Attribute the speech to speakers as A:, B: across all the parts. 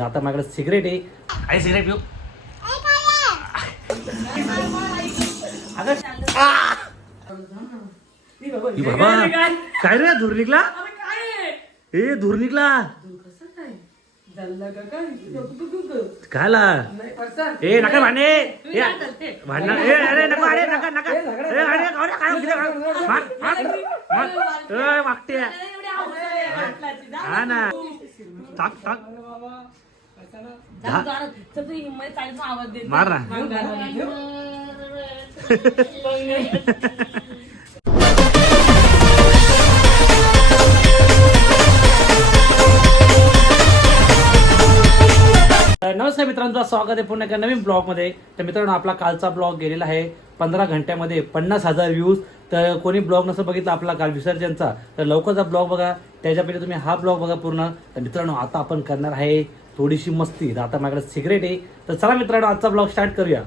A: आता माझ्याकडे सिगरेट आहे. आई सिगरेट पिऊ? बाबा काय रे धूर निघला? ए धूर निघला. कायला ए नका भांडे. ए, भांडणं ए अरे नका अरे नका नका. ए अरे अरे काय हा ना. टाक टाक. मार ना. नमस्कार मित्रांनो तुझं स्वागत आहे पुन्हा एका नवीन ब्लॉगमध्ये. तर मित्रांनो आपला कालचा ब्लॉग गेलेला आहे पंधरा घंट्यामध्ये पन्नास हजार व्ह्यूज तर कोणी ब्लॉग नसं बघितलं आपला काल विसर्जनचा. तर लवकरचा ब्लॉग बघा. त्याच्या पहिले तुम्ही हा ब्लॉग बघा पूर्ण. तर मित्रांनो आता आपण करणार आहे थोडीशी मस्ती. तर आता माझ्याकडे सिगरेट आहे. तर चला मित्रांनो आजचा ब्लॉग स्टार्ट करूया.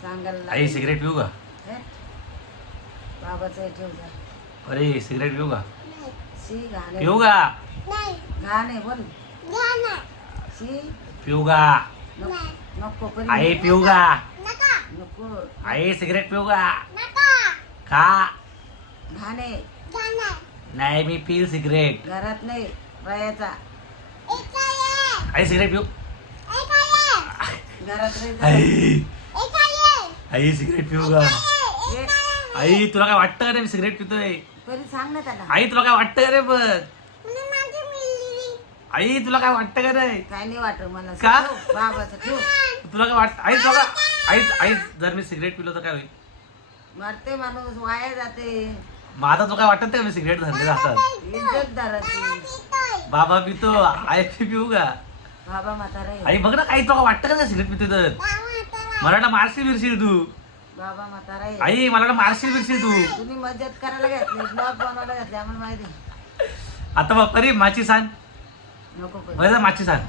B: सांगायला
A: आई सिगरेट पिऊ का?
B: बाबाचं ठेव जा.
A: अरे सिगरेट पिऊ का?
B: गाणे.
A: पिऊ का?
B: गाणे बोल. शी.
A: पिऊ का?
B: नको करी.
A: आई पिऊ का?
B: नको.
A: आई सिगरेट पिऊ का? का नाही मी पिल सिगरेट.
B: घरात नाही राहायचा
A: आई सिगरेट पिऊ. आई. आई सिगरेट पिऊ का आई तुला काय वाटतं का रे मी सिगरेट पितोय?
B: सांग ना त्याला.
A: आई तुला काय वाटतं का रे पण? आई तुला काय वाटतं का रे
B: काय नाही वाटत मला
A: का?
B: ठेव, बाबाचं ठेव
A: तुला काय वाटतं? आई तुला का- आई आई जर मी सिगरेट पिलो तर काय होईल?
B: मरते माणूस वाया जाते.
A: मग आता तुला काय वाटत का मी सिगरेट धरले जातात
B: इज्जतदाराची
A: बाबा पितो आई पी पिऊ का
B: बाबा म्हातारा आहे.
A: आई बघ ना काही तुला वाटतं का सिगरेट पितो तर? मराठा मारशील बिरशील तू.
B: बाबा म्हातारा आहे.
A: आई मला मारशील बिरशील तू.
B: तुम्ही मदत करायला घेतली ब्लॉग बनवायला घेतली आम्हाला माहिती
A: आता परी माची सांग.
B: नको.
A: मला माची सांग.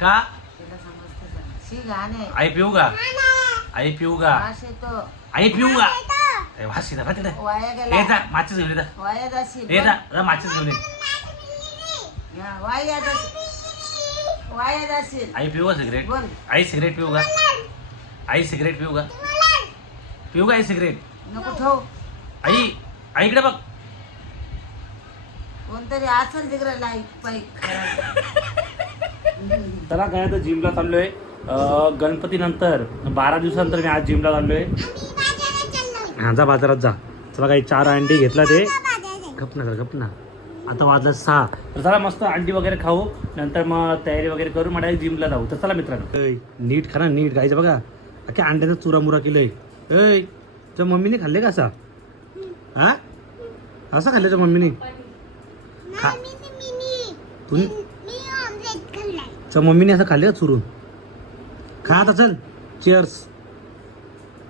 A: का?
B: तिला समजतं सांग. शी गाणे
A: आई पिऊ का? आई पिऊ का?
B: वास येतो.
A: आई पिऊ का? ए, वास येतं, बघ तिकडे.
B: वाया
A: ए
B: गेला
A: जा माचीस घेऊन ये जा.
B: वाया जाशील
A: ए जा जा माचीस घेऊन ये.
B: हा, वाया जाशील. वाया जाशील.
A: आई पिऊ का सिगरेट?
B: बोल.
A: आई सिगरेट पिऊ का? आई सिगरेट पिऊ का? पिऊ का आई सिगरेट?
B: नको ठेव.
A: आई आई इकडे बघ.
B: कोणतरी असेल तिकडे लाईक पाईक
A: चला काय तर जिमला चाललोय. अं, गणपती नंतर बारा दिवसानंतर मी आज जिमला चाललोय. हा जा बाजारात जा. चला काही चार अंडी घेतला ते. गप ना जरा, गप ना. आता वाजलं सहा. तर चला मस्त अंडी वगैरे खाऊ नंतर मग तयारी वगैरे करू मला जिमला जाऊ. तर चला मित्रांनो. ऐ, नीट खा ना नीट गायचं बघा. अख्या अंड्याचा चुरामुरा केलोय. ऐ तुझ्या मम्मीने खाल्ले का असा? हा? असं खाल्लं तुझ्या मम्मीने? खा. तू तुझ्या मम्मीने असं खाल्ले का चुरून? खा आता चल. चेअर्स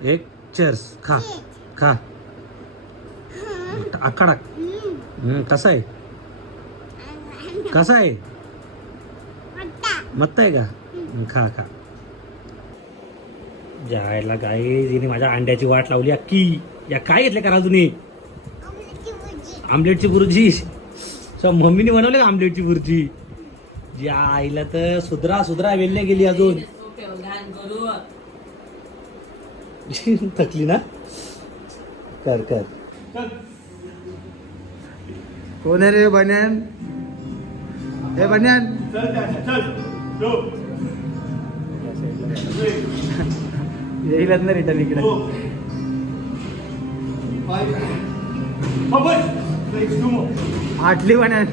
A: एक चेअर्स खा. खा. टाक हम्म, कसा आहे? कसा आहे? मत्त आहे का? खा खा. जायला काय तिने माझ्या अंड्याची वाट लावली अक्की या काय घेतले करा तुम्ही? आमलेटची बुर्जी सो मम्मीने बनवले का आमलेटची बुर्जी जी आईला तर सुधरा सुधरा वेल्ले गेली अजून. थकली ना? कर कर.
C: कोण रे बन्यान हे बन्यान
A: येईलच ना रिटर्न इकडे.
C: आटली बन्यान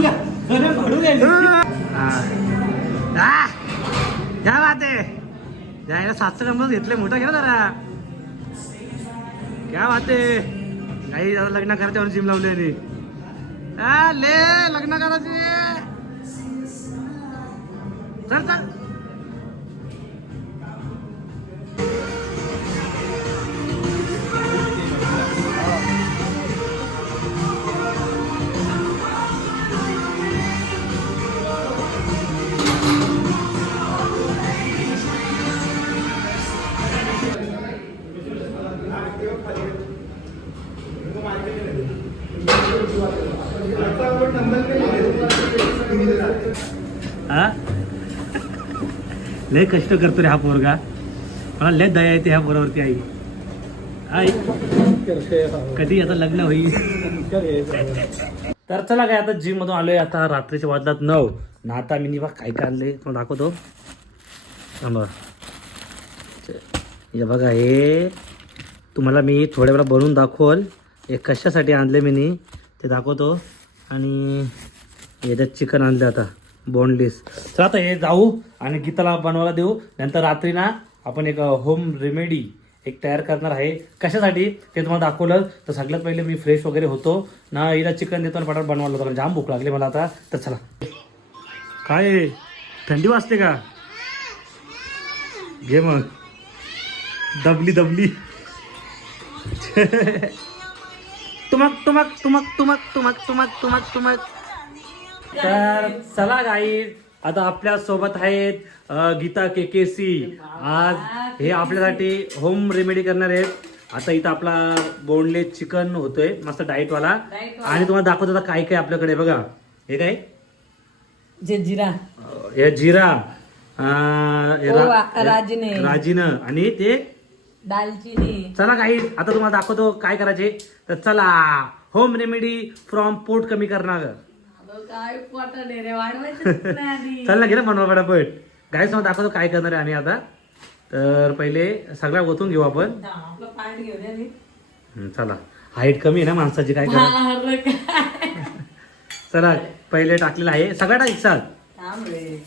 A: क्या यायला सातशे नंबर घेतले मोठं घ्या जरा. क्या बात नाही दादा लग्न लग्न म्हणून जिम लावली आणि. आ, ले लग्न करायचे चल चल. लय कष्ट करतो रे हा पोरगा. मला लय दया येते ह्या पोरावरती आई. आई कधी आता लग्न होईल? तर चला काय आता जिम मधून आलोय आता रात्रीच्या वाजलात नऊ. ना आता मी बघ काय काय आणले तुम्हाला दाखवतो. थांबा. हे बघा हे तुम्हाला मी थोड्या वेळा बनवून दाखवल. हे कशासाठी आणले मी ते दाखवतो. आणि याच्यात चिकन आणलं आता. बोनलेस तर आता हे जाऊ आणि गीताला बनवायला देऊ. नंतर रात्री ना आपण एक होम रेमेडी एक तयार करणार आहे. कशासाठी? ते तुम्हाला दाखवलं. तर सगळ्यात पहिले मी फ्रेश वगैरे होतो. ना हिला चिकन देतो आणि पटाट बनवायला होतं जाम भूक लागली मला आता. तर चला. काय आहे? थंडी वाजते का? घे मग. दबली दबली. तुमक तुमक तुमक तुमक तुमक तुमक तुमक तुमक. तर चला गाई आता आपल्यासोबत आहेत गीता के के सी. आज हे आपल्यासाठी होम रेमेडी करणार आहेत. आता इथं आपला बोनले चिकन होतोय मस्त डाईट वाला. आणि तुम्हाला दाखवतो आता काय काय आपल्याकडे बघा. हे काय?
D: जे जिरा.
A: हे जिरा अ, हे रा-
D: ओवा, राजिने.
A: राजिनं आणि ते
D: दालचिनी.
A: चला काही आता तुम्हाला दाखवतो काय करायचे. तर चला होम रेमेडी फ्रॉम पोट कमी करणार.
D: काय वाढवायचं नाही
A: चल ना घे ना बनवा पटापट समोर दाखवतो काय करणार आहे आम्ही आता. तर पहिले सगळ्या ओतून घेऊ आपण.
D: आपलं पाणी घेऊन या नी.
A: हम्म, चला. हाईट कमी आहे ना माणसाची काय करा
D: अरे काय.
A: चला पहिले टाकलेलं आहे. सगळ्या टाक
D: थांब रे.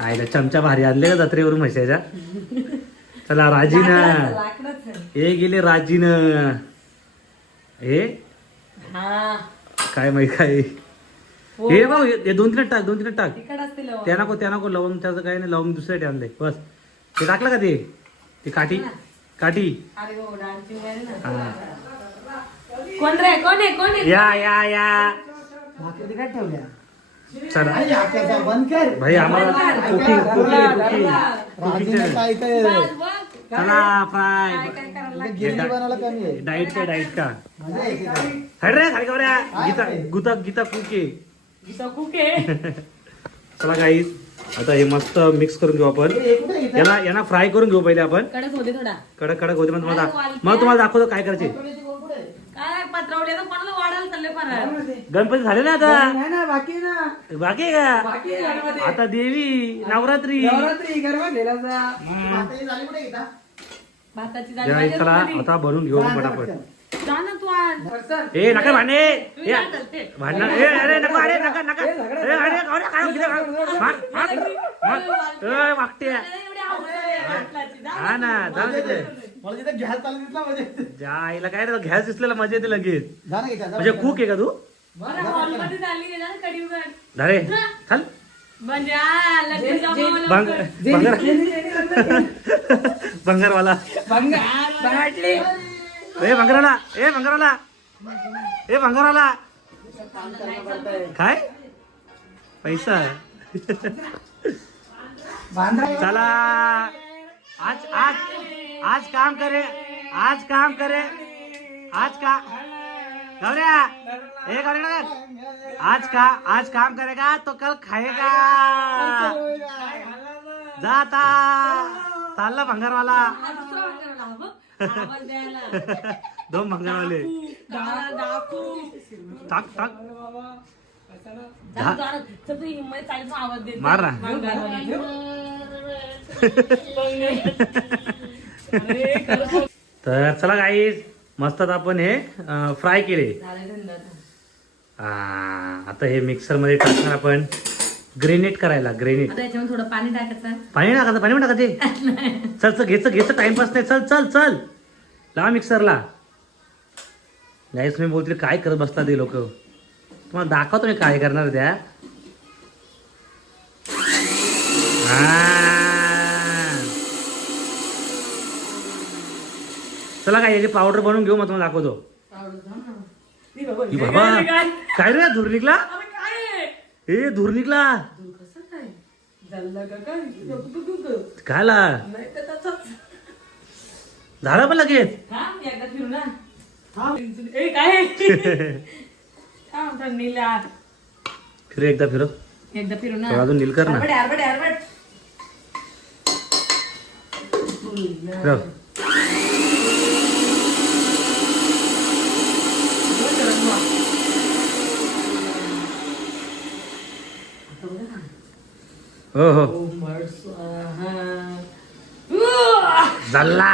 A: आईला चमचा भारी आणले का जत्रेवरून म्हशाच्या. चला राजीनं.
D: लाकडंच.
A: हे गेले राजीनं. हे?
D: हा.
A: काय माहिती काय?
D: हो.
A: हे. बघ हे दोन तीन टाक दोन तीन टाक.
D: तिकड असते लवंग.
A: त्या नको त्या नको लवंग त्याचं काही नाही लवंग दुसऱ्यासाठी आणलंय बस. ते टाकलं का ते? ते काठी? काठी?
D: अरे हो, दालचिनी आहे ना.
A: हा.
D: कोण रे? कोण आहे? कोण आहे?
A: या या या.
C: काय ठेवल्या.
A: चला.
C: आई, आपल्याचा बंद कर.
A: भाई आम्हाला कुकिंग कुकिंग कुकिंग
C: राजीने काय काय
D: बस, बस.
A: चला फ्राय
D: काय काय करायला लागलं?
C: गिरणी बनायला कमी आहे.
A: डाईट का डाईट का
C: मजा येते का?
A: हट रे खाली का बऱ्या गीता गुता गीता कुके. चला काही आता हे मस्त मिक्स करून घेऊ आपण. याला याना फ्राय करून घेऊ पहिले आपण.
D: कडक होते थोडा.
A: कडक कडक होते मग मला तुम्हाला दाखवतो काय करायचे. गणपती झाले ना आता.
C: बाकी ना.
A: बाकी का? आता देवी नवरात्री.
D: भाताची
A: आता भरून घेऊ पटापट.
D: जा ना तू आज
C: फरसाण.
A: ए नका भांडे
D: तुम्ही
A: ए, अरे नका अरे नका नका ए, अरे, अरे, अरे, काय किती-. ए,
D: एवढी आहे. जा
A: हा ना जाऊ दे ते.
C: मला तिथं घ्यायला चालू दिसला म्हणजे
A: जा आईला काय रे, गॅस दिसलेला मजा येते लगेच
C: जा ना घ्या, जा
A: म्हणजे
C: ना.
A: कुक आहे का तू
D: बरं हॉलमध्ये झाली आहे ना कडी उघड.
A: झाले चल
D: म्हणजे आ, लग्न जमवलं
A: बंग
D: लवकर.
A: बंगार बंगारवाला ए बंगाराला ए बंगाराला ए बंगाराला काय? पैसा चला. आज आज आज काम करे. आज काम करे. आज का गौऱ्या ए गौऱ्या आज का आज काम करेगा तो कल खाएगा. जाता. चालला भंगारवाला.
D: आवाज द्यायला.
A: दोन भंगारवाले
D: दा- दाखवू.
A: टाक टाक.
D: तर तू हिंमत चालीचा आवाज देते.
A: मार ना.
D: भंगारवाली. अरे, खरंच.
A: तर चला काही मस्त आता आपण हे फ्राय केले
D: झालं धंदा आता.
A: आ, आता हे मिक्सरमध्ये टाकणार आपण ग्रेनेट करायला ग्रेनेट
D: आता याच्यामध्ये थोडं पाणी टाकायचं.
A: पाणी नाही टाकायचं पाणी पण टाकायचे चल चल घ्यायचं घ्यायचं टाइमपास नाही. चल चल चल. लावा मिक्सरला. गाईस मी बोलते काय करत बसला ते लोक? तुम्हाला दाखवतो मी काय करणार त्या. आ. चला काय याची पावडर बनवून घेऊ मग तुम्हाला दाखवतो. बाबा काय रे धूर निघला? ए धूर निघला
D: कसं काय? झालं का काय? नको तू तू तू.
A: खायला
D: नाही तर तसंच.
A: झाला पण लगेच
D: हा, एकदा फिरू ना. ए, काय? काय म्हणतात नीला?
A: फिर एकदा फिरव
D: एकदा फिरू ना
A: अजून नील कर ना. हो हो. झाला.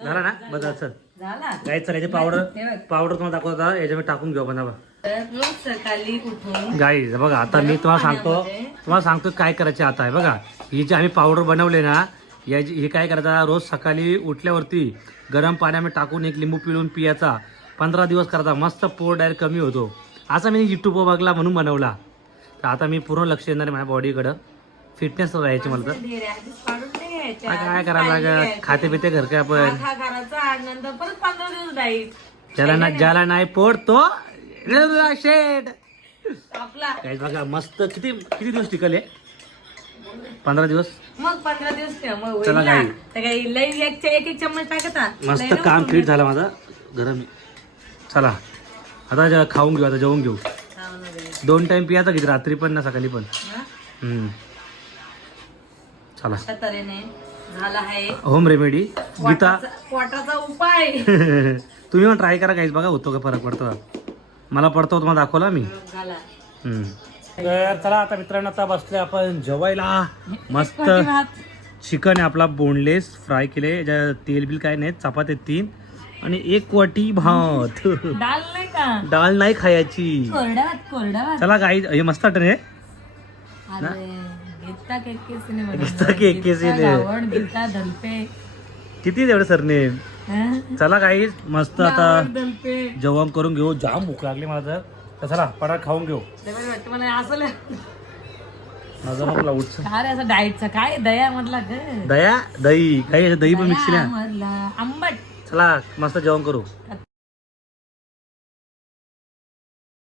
A: झाला ना? बघा चल.
D: झाला.
A: काय चल पावडर. पावडर तुम्हाला दाखवता याच्यामध्ये टाकून घेऊ.
D: रोज सकाळी उठून
A: गाई बघा आता मी तुम्हाला सांगतो. तुम्हाला सांगतो काय करायचे आता आहे बघा. ही जी आम्ही पावडर बनवले ना याची हे काय करायचा रोज सकाळी उठल्यावरती गरम पाण्यामध्ये टाकून एक लिंबू पिळून पियाचा. पंधरा दिवस करायचा मस्त पोट डायरेक्ट कमी होतो. असा मी युट्यूब बघला म्हणून बनवला. तर आता मी पूर्ण लक्ष देणार आहे माझ्या बॉडीकडं फिटनेस राहायची. आता काय करायला लागत. खाते पिते घर काय आपण. ज्याला ना ज्याला नाही पोट तो
D: आपला.
A: काय बघा मस्त. किती किती दिवस टिकले? पंधरा दिवस?
D: मग पंधरा दिवस
A: चला
D: लई एक एक चम्मच टाकता
A: मस्त काम. क्लिट झालं माझं. गरम चला. आता जे- खाऊन घेऊ आता जेवून घेऊ. दोन टाइम पियाचा किती? रात्री पण ना सकाळी पण? हम्म. चला.
D: अशा तऱ्हेने झाला आहे
A: होम रेमेडी गीता
D: पोटाचा उपाय.
A: तुम्ही पण ट्राय करा काहीच बघा होतो का फरक पडतो? मला पडतो तुम्हाला दाखवला मी.
D: झाला.
A: हम्म. तर चला आता मित्रांनो आता बसले आपण जेवायला. मस्त? चिकन आहे आपला बोनलेस फ्राय केले. तेल बिल काय नाही चपात्या तीन. आणि एक वाटी भात.
D: डाल नाही का?
A: डाळ नाही खायची.
D: कोरडा भात कोरडा भात.
A: चला काही हे मस्त वाटत हे
D: अरे. बनवलं.
A: केकेसीने.
D: गीता गावड, गीता धलपे
A: किती तेवढे सरने?
D: हा?
A: चला काही मस्त आता
D: धलपे
A: जेवण करून घेऊ. जाम भूक लागली मला तर. तर चला पटाट खाऊन घेऊ.
D: डबल वाटतं मला असं लय-
A: माझं नको उठ
D: काय रे असं डाएटचं? काय दया मधला ग?
A: दया दही. काही दही पण मिक्स
D: आंबट.
A: चला मस्त जेवण करू.